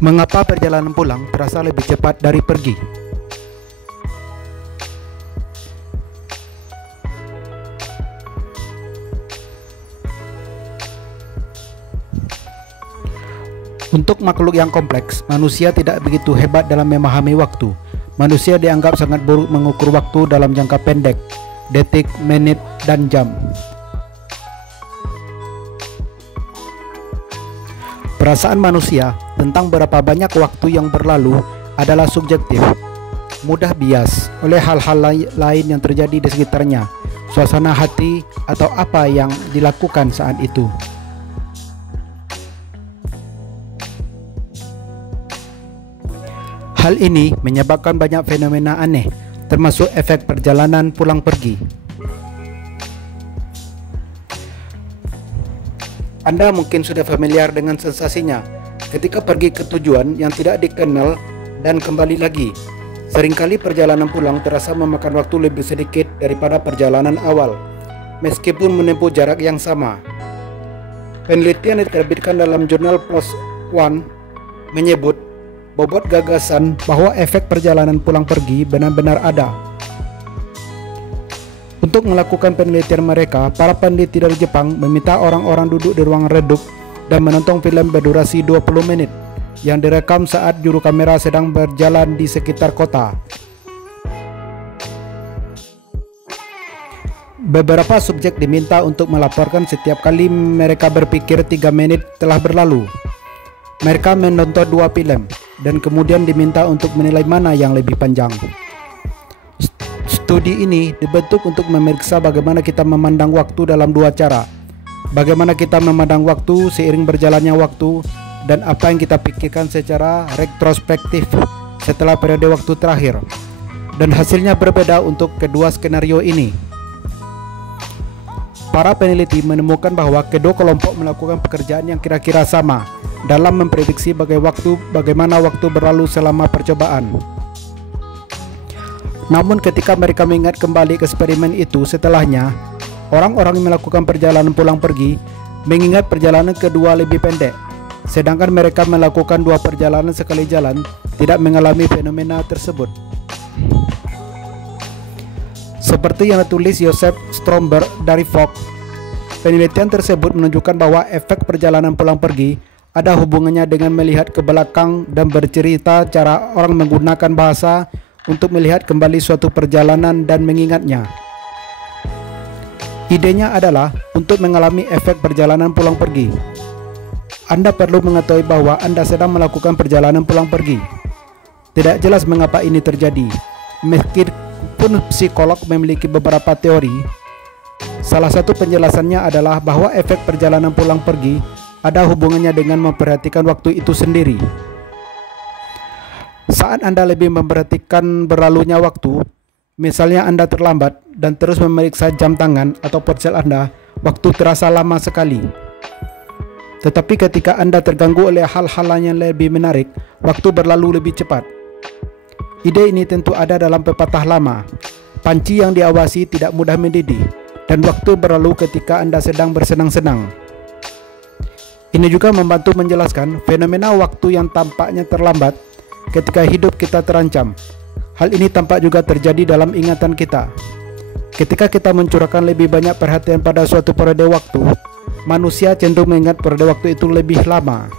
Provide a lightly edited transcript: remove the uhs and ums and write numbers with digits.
Mengapa perjalanan pulang terasa lebih cepat dari pergi? Untuk makhluk yang kompleks, manusia tidak begitu hebat dalam memahami waktu. Manusia dianggap sangat buruk mengukur waktu dalam jangka pendek, detik, menit, dan jam. Perasaan manusia tentang berapa banyak waktu yang berlalu adalah subjektif, mudah bias oleh hal-hal lain yang terjadi di sekitarnya, suasana hati, atau apa yang dilakukan saat itu. Hal ini menyebabkan banyak fenomena aneh, termasuk efek perjalanan pulang pergi. Anda mungkin sudah familiar dengan sensasinya ketika pergi ke tujuan yang tidak dikenal dan kembali lagi. Seringkali perjalanan pulang terasa memakan waktu lebih sedikit daripada perjalanan awal, meskipun menempuh jarak yang sama. Penelitian yang diterbitkan dalam jurnal PLOS ONE menyebut bobot gagasan bahwa efek perjalanan pulang pergi benar-benar ada. Untuk melakukan penelitian mereka, para peneliti dari Jepang meminta orang-orang duduk di ruang redup dan menonton film berdurasi 20 menit yang direkam saat juru kamera sedang berjalan di sekitar kota. Beberapa subjek diminta untuk melaporkan setiap kali mereka berpikir 3 menit telah berlalu. Mereka menonton 2 film dan kemudian diminta untuk menilai mana yang lebih panjang. Studi ini dibentuk untuk memeriksa bagaimana kita memandang waktu dalam 2 cara. Bagaimana kita memandang waktu seiring berjalannya waktu, dan apa yang kita pikirkan secara retrospektif setelah periode waktu terakhir. Dan hasilnya berbeda untuk kedua skenario ini. Para peneliti menemukan bahwa kedua kelompok melakukan pekerjaan yang kira-kira sama dalam memprediksi bagaimana waktu berlalu selama percobaan. Namun ketika mereka mengingat kembali ke eksperimen itu setelahnya, orang-orang yang melakukan perjalanan pulang pergi mengingat perjalanan kedua lebih pendek, sedangkan mereka melakukan 2 perjalanan sekali jalan tidak mengalami fenomena tersebut. Seperti yang ditulis Joseph Stromberg dari Vogue, penelitian tersebut menunjukkan bahwa efek perjalanan pulang pergi ada hubungannya dengan melihat ke belakang dan bercerita cara orang menggunakan bahasa untuk melihat kembali suatu perjalanan dan mengingatnya. Idenya adalah untuk mengalami efek perjalanan pulang pergi. Anda perlu mengetahui bahwa Anda sedang melakukan perjalanan pulang pergi. Tidak jelas mengapa ini terjadi. Meskipun psikolog memiliki beberapa teori, salah satu penjelasannya adalah bahwa efek perjalanan pulang pergi ada hubungannya dengan memperhatikan waktu itu sendiri. Saat Anda lebih memperhatikan berlalunya waktu, misalnya Anda terlambat dan terus memeriksa jam tangan atau ponsel Anda, waktu terasa lama sekali. Tetapi ketika Anda terganggu oleh hal-hal yang lebih menarik, waktu berlalu lebih cepat. Ide ini tentu ada dalam pepatah lama, panci yang diawasi tidak mudah mendidih, dan waktu berlalu ketika Anda sedang bersenang-senang. Ini juga membantu menjelaskan fenomena waktu yang tampaknya terlambat ketika hidup kita terancam. Hal ini tampak juga terjadi dalam ingatan kita. Ketika kita mencurahkan lebih banyak perhatian pada suatu periode waktu, manusia cenderung mengingat periode waktu itu lebih lama.